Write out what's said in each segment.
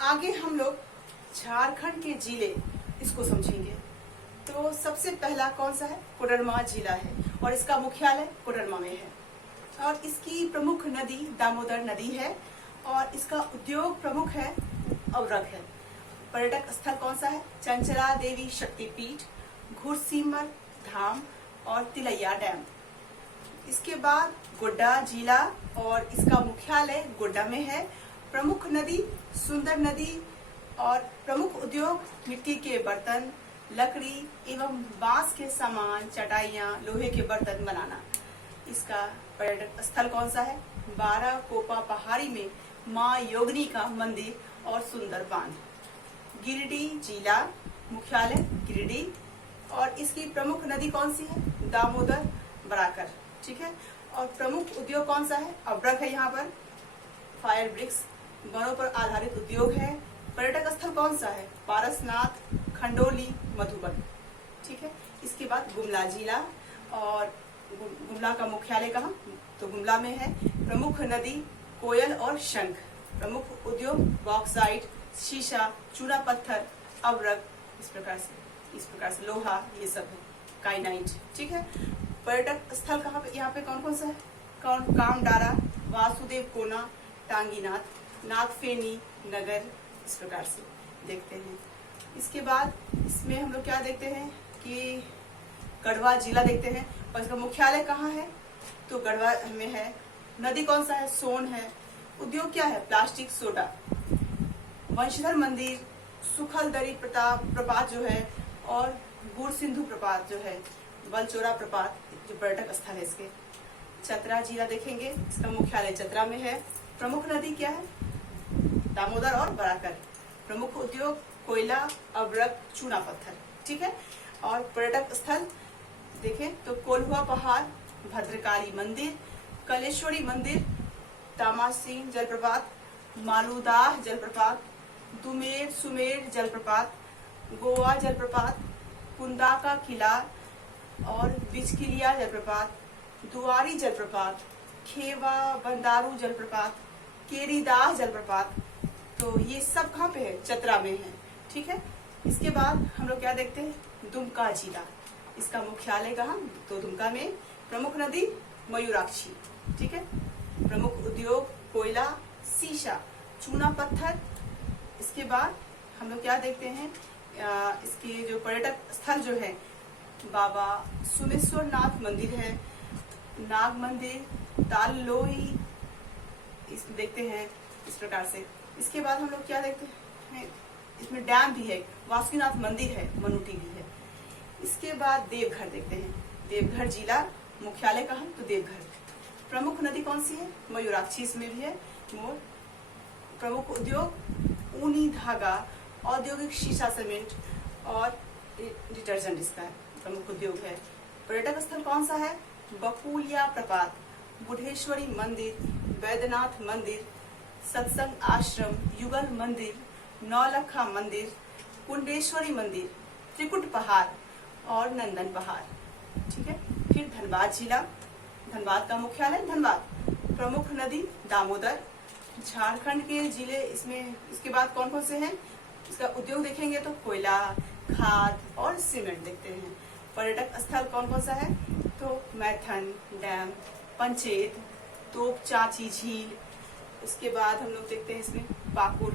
आगे हम लोग झारखंड के जिले इसको समझेंगे। तो सबसे पहला कौन सा है? कोडरमा जिला है और इसका मुख्यालय कोडरमा में है और इसकी प्रमुख नदी दामोदर नदी है और इसका उद्योग प्रमुख है अवरक है। पर्यटक स्थल कौन सा है? चंचला देवी शक्तिपीठ, घुड़सीमर धाम और तिलैया डैम। इसके बाद गोड्डा जिला और इसका मुख्यालय गोड्डा में है। प्रमुख नदी सुंदर नदी और प्रमुख उद्योग मिट्टी के बर्तन, लकड़ी एवं बांस के सामान, चटाइयाँ, लोहे के बर्तन बनाना। इसका पर्यटक स्थल कौन सा है? 12 कोपा पहाड़ी में माँ योगिनी का मंदिर और सुंदर बांध। गिरिडीह जिला मुख्यालय गिरिडीह और इसकी प्रमुख नदी कौन सी है? दामोदर बराकर। ठीक है। और प्रमुख उद्योग कौन सा है? अवरक है। यहाँ पर फायर ब्रिक्स वनों पर आधारित उद्योग है। पर्यटक स्थल कौन सा है? पारसनाथ, खंडोली, मधुबन। ठीक है। इसके बाद गुमला जिला और गुमला का मुख्यालय कहाँ? तो गुमला में है। प्रमुख नदी कोयल और शंख। प्रमुख उद्योग बॉक्साइट, शीशा, चूना पत्थर, अवरक, इस प्रकार से लोहा, ये सब है, काइनाइट। ठीक है। पर्यटक स्थल कहाँ पे? यहाँ पे कौन कौन सा है? कामडारा, वासुदेव कोना, टांगीनाथ, नागफेनी नगर, इस प्रकार से देखते हैं। इसके बाद इसमें हम लोग क्या देखते हैं कि गढ़वा जिला देखते हैं और इसका मुख्यालय कहाँ है? तो गढ़वा में है। नदी कौन सा है? सोन है। उद्योग क्या है? Plastic, soda. वंशधर मंदिर, सुखलदरी प्रपात जो है और गुड़ सिंधु प्रपात जो है, बलचोरा प्रपात जो पर्यटक स्थल है इसके। चतरा जिला देखेंगे, इसका मुख्यालय चतरा में है। प्रमुख नदी क्या है? दामोदर और बराकर। प्रमुख उद्योग कोयला, अवरक, चूना पत्थर। ठीक है। और पर्यटक स्थल देखें तो कोल्हुआ पहाड़, भद्रकाली मंदिर, कलेश्वरी मंदिर, तामासीन जलप्रपात, मालूदाह जलप्रपात, दुमेर सुमेर जलप्रपात, गोवा जलप्रपात, कुंदा का किला और बिचकिलिया जलप्रपात, दुआरी जलप्रपात, खेवा बंदारू जलप्रपात, केरीदाह जलप्रपात। तो ये सब कहाँ पे है? चतरा में है। ठीक है। इसके बाद हम लोग क्या देखते हैं? दुमका जिला, इसका मुख्यालय कहाँ? तो दुमका में। प्रमुख नदी मयूराक्षी। ठीक है। प्रमुख उद्योग कोयला, शीशा, चूना पत्थर। इसके बाद हम लोग क्या देखते हैं? इसके जो पर्यटक स्थल जो है, बाबा सुमेश्वर नाथ मंदिर है, नाग मंदिर, तालोई, इसमें देखते हैं इस प्रकार से। इसके बाद हम लोग क्या देखते हैं? इसमें डैम भी है, वासुकीनाथ मंदिर है, मनुटी भी है। इसके बाद देवघर देखते हैं। देवघर जिला मुख्यालय कहाँ? तो देवघर। प्रमुख नदी कौन सी है? मयूराक्षी, इसमें भी है मोर। प्रमुख उद्योग ऊनी धागा, औद्योगिक शीशा सीमेंट और डिटर्जेंट इसका प्रमुख उद्योग है। पर्यटक स्थल कौन सा है? बकुलिया प्रपात, बुढ़ेश्वरी मंदिर, वैद्यनाथ मंदिर, सत्संग आश्रम, युगल मंदिर, नौलखा मंदिर, कुंडेश्वरी मंदिर, त्रिकुट पहाड़ और नंदन पहाड़। ठीक है। फिर धनबाद जिला, धनबाद का मुख्यालय धनबाद। प्रमुख नदी दामोदर। झारखंड के जिले इसमें। इसके बाद कौन कौन से हैं? इसका उद्योग देखेंगे तो कोयला, खाद और सीमेंट देखते हैं। पर्यटक स्थल कौन कौन सा है? तो मैथन डैम, पंचेत, तोप चाची झील। इसके बाद हम लोग देखते हैं इसमें पाकुड़।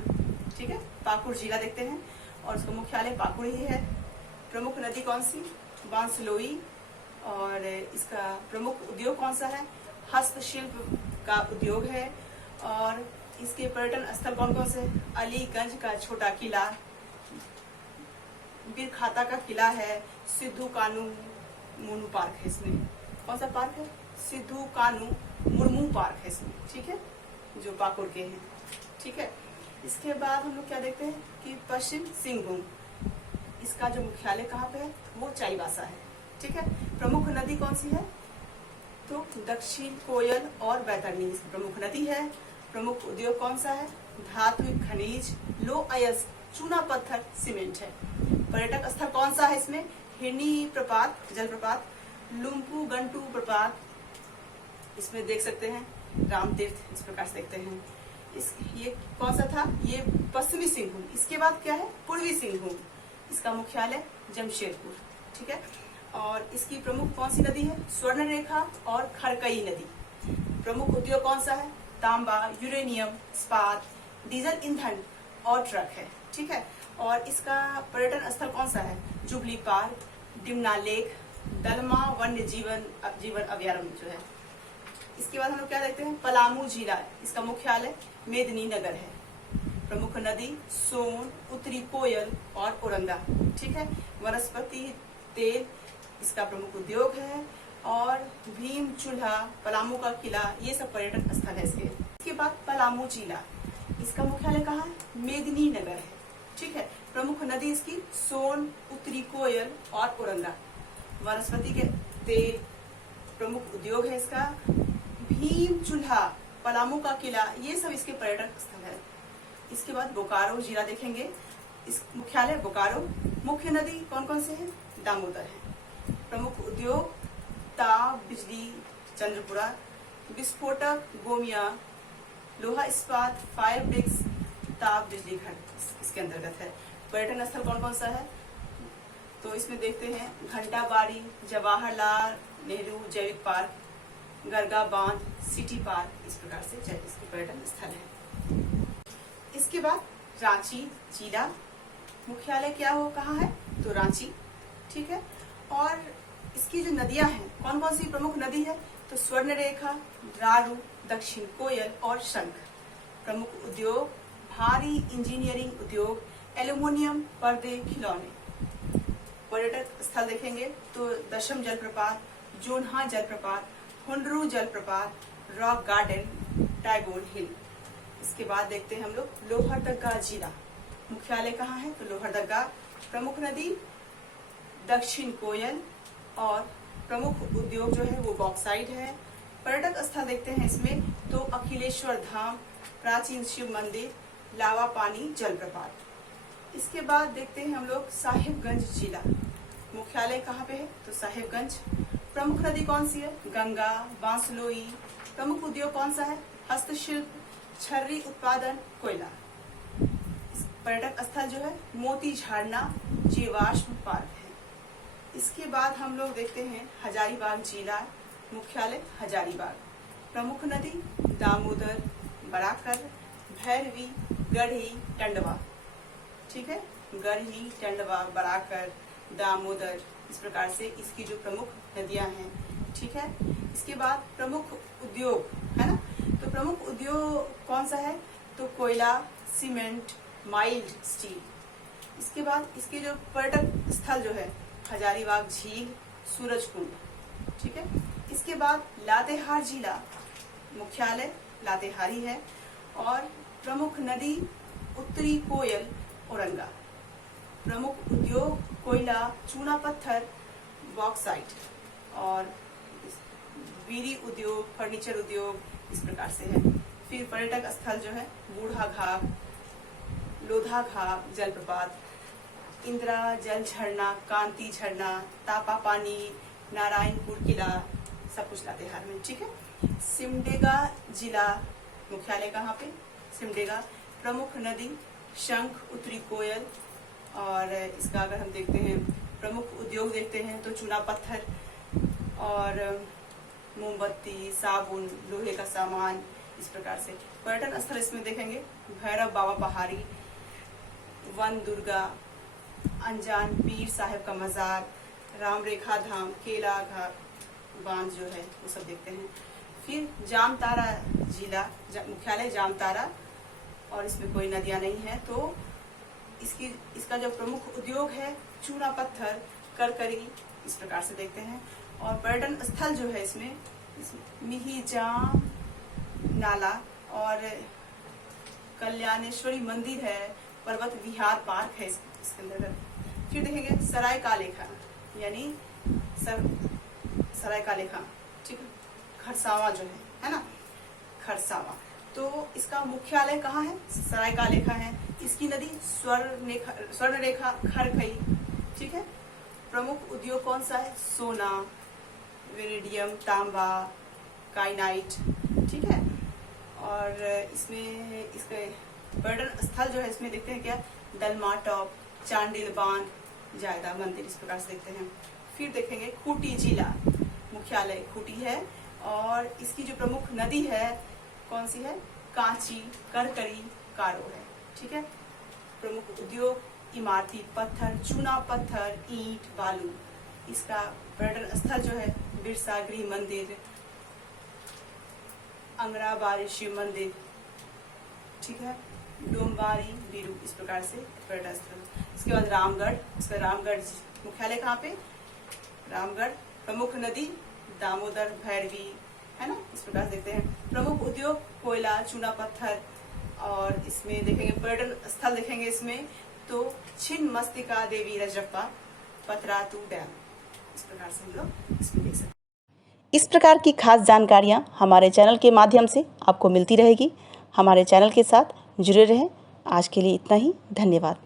ठीक है। पाकुड़ जिला देखते हैं और उसका मुख्यालय पाकुड़ ही है। प्रमुख नदी कौन सी? बांसलोई। और इसका प्रमुख उद्योग कौन सा है? हस्तशिल्प का उद्योग है। और इसके पर्यटन स्थल कौन कौन से? अलीगंज का छोटा किला, बिरखाता का किला है, सिद्धू कानू मुर्मू पार्क है इसमें। कौन सा पार्क है? सिद्धू कानू मुर्मू पार्क है इसमें। ठीक है। जो पाकुड़ के हैं। ठीक है। इसके बाद हम लोग क्या देखते हैं कि पश्चिम सिंहभूम, इसका जो मुख्यालय कहाँ पे है? वो चाईबासा है। ठीक है। प्रमुख नदी कौन सी है? तो दक्षिण कोयल और बैतरणी इसकी प्रमुख नदी है। प्रमुख उद्योग कौन सा है? धातु खनिज, लो अयस्क, चूना पत्थर, सीमेंट है। पर्यटक स्थल कौन सा है इसमें? हिरनी प्रपात जलप्रपात, लुम्पू गंटू प्रपात, इसमें देख सकते हैं राम तीर्थ, इस प्रकार से देखते हैं। ये कौन सा था? ये पश्चिमी सिंहभूम। इसके बाद क्या है? पूर्वी सिंहभूम। इसका मुख्यालय जमशेदपुर। ठीक है। और इसकी प्रमुख कौन सी नदी है? स्वर्णरेखा और खरकई नदी। प्रमुख उद्योग कौन सा है? तांबा, यूरेनियम, इस्पात, डीजल ईंधन और ट्रक है। ठीक है। और इसका पर्यटन स्थल कौन सा है? जुबली पार्क, डिमना लेक, दलमा वन्य जीवन अभ्यारण्य जो है। इसके बाद हम लोग क्या देखते हैं? पलामू जिला। इसका मुख्यालय मेदिनीनगर है। प्रमुख नदी सोन, उत्तरी कोयल और औरंगा। ठीक है। वनस्पति तेल इसका प्रमुख उद्योग है। और भीम चूल्हा, पलामू का किला, ये सब पर्यटन स्थल है इसके। इसके बाद पलामू जिला। इसका मुख्यालय कहाँ है? मेदिनीनगर है। ठीक है। प्रमुख नदी इसकी सोन, उत्तरी कोयल और औरंगा। वनस्पति के तेल प्रमुख उद्योग है इसका। भीम चूल्हा, पलामू का किला, ये सब इसके पर्यटन स्थल है। इसके बाद बोकारो जिला देखेंगे। इस मुख्यालय बोकारो। मुख्य नदी कौन कौन से हैं? दामोदर है। प्रमुख उद्योग ताप बिजली चंद्रपुरा, विस्फोटक गोमिया, लोहा इस्पात, फायर ब्रिक्स, ताप बिजली घर इसके अंतर्गत है। पर्यटन स्थल कौन कौन सा है? तो इसमें देखते हैं घंटाबाड़ी, जवाहरलाल नेहरू जैविक पार्क, गरगा बांध, सिटी पार्क, इस प्रकार से इसके पर्यटन स्थल है। इसके बाद रांची जिला। मुख्यालय क्या हो कहाँ है? तो रांची। ठीक है। और इसकी जो नदियां हैं, कौन कौन सी प्रमुख नदी है? तो स्वर्णरेखा, रारू, दक्षिण कोयल और शंख। प्रमुख उद्योग भारी इंजीनियरिंग उद्योग, एल्यूमिनियम, पर्दे, खिलौने। पर्यटक स्थल देखेंगे तो दशम जलप्रपात, जोन्हा जलप्रपात, हुंडरू जलप्रपात, रॉक गार्डन, टैगोर हिल। इसके बाद देखते हैं हम लोग लोहरदगा जिला। मुख्यालय कहाँ है? तो लोहरदगा। प्रमुख नदी दक्षिण कोयल और प्रमुख उद्योग जो है वो बॉक्साइट है। पर्यटक स्थल देखते हैं इसमें तो अखिलेश्वर धाम, प्राचीन शिव मंदिर, लावा पानी जलप्रपात। इसके बाद देखते हैं हम लोग साहिबगंज जिला। मुख्यालय कहाँ पे है? तो साहिबगंज। प्रमुख नदी कौन सी है? गंगा, बांसलोई। प्रमुख उद्योग कौन सा है? हस्तशिल्प, छर्री उत्पादन, कोयला। पर्यटक स्थल जो है मोती झरना, जीवाश्म पार्क है। इसके बाद हम लोग देखते हैं हजारीबाग जिला। मुख्यालय हजारीबाग। प्रमुख नदी दामोदर, बराकर, भैरवी, गढ़ी, टंडवा। ठीक है। गढ़ी, टंडवा, बराकर, दामोदर, इस प्रकार से इसकी जो प्रमुख नदियां हैं। ठीक है। इसके बाद प्रमुख उद्योग है ना, तो प्रमुख उद्योग कौन सा है? तो कोयला, सीमेंट, माइल्ड स्टील। इसके बाद इसके जो पर्यटक स्थल जो है हजारीबाग झील, सूरजकुंड। ठीक है। इसके बाद लातेहार जिला। मुख्यालय लातेहारी है। और प्रमुख नदी उत्तरी कोयल, औरंगा। प्रमुख उद्योग कोयला, चूना पत्थर, बॉक्साइट और बीड़ी उद्योग, फर्नीचर उद्योग, इस प्रकार से है। फिर पर्यटक स्थल जो है बूढ़ा घाट, लोधा घाट जलप्रपात, इंदिरा जल झरना, कांति झरना, तापा पानी, नारायणपुर किला, सब कुछ लातेहार में। ठीक है। सिमडेगा जिला। मुख्यालय कहाँ पे? सिमडेगा। प्रमुख नदी शंख, उत्तरी कोयल। और इसका अगर हम देखते हैं प्रमुख उद्योग देखते हैं तो चूना पत्थर और मोमबत्ती, साबुन, लोहे का सामान, इस प्रकार से। पर्यटन स्थल इसमें देखेंगे भैरव बाबा पहाड़ी, वन दुर्गा, अनजान पीर साहब का मजार, राम रेखा धाम, केला घाट बांध जो है वो सब देखते हैं। फिर जामतारा जिला। मुख्यालय जामतारा और इसमें कोई नदियां नहीं है। तो इसका जो प्रमुख उद्योग है चूना पत्थर, करकरी, इस प्रकार से देखते हैं। और पर्यटन स्थल जो है इसमें मिहिजाम नाला और कल्याणेश्वरी मंदिर है, पर्वत विहार पार्क है इसके अंदर। फिर देखेंगे सराय कालेखा यानी सराय कालेखा। ठीक है। खरसावा जो है ना, खरसावा। तो इसका मुख्यालय कहाँ है? सराय कालेखा है। इसकी नदी स्वर्णरेखा, खरखई। ठीक है। प्रमुख उद्योग कौन सा है? सोना, वेनेडियम, तांबा, काइनाइट। ठीक है। और इसमें इसके पर्यटन स्थल जो है इसमें देखते हैं क्या, दलमा टॉप, चांडिल बांध, जायदा मंदिर, इस प्रकार से देखते हैं। फिर देखेंगे खूंटी जिला, मुख्यालय खूंटी है और इसकी जो प्रमुख नदी है कौन सी है, कांची, करकरी, कारो है। ठीक है। प्रमुख उद्योग इमारती पत्थर, चूना पत्थर, ईंट, बालू। इसका पर्यटन स्थल जो है बिरसा गृह मंदिर, अंगराबारी शिव मंदिर, ठीक है, डोमबारी बीरू, इस प्रकार से पर्यटन स्थल। इसके बाद रामगढ़, इसका रामगढ़ मुख्यालय कहाँ पे, रामगढ़। प्रमुख नदी दामोदर, भैरवी, है ना, इस प्रकार से देखते हैं। प्रमुख उद्योग कोयला, चूना पत्थर। और इसमें देखेंगे पर्यटन स्थल देखेंगे इसमें तो छिन्नमस्तिका देवी रजरप्पा, पतरातू डैम, इस प्रकार से हम लोग इसमें देख सकते हैं। इस प्रकार की खास जानकारियाँ हमारे चैनल के माध्यम से आपको मिलती रहेगी। हमारे चैनल के साथ जुड़े रहें। आज के लिए इतना ही, धन्यवाद।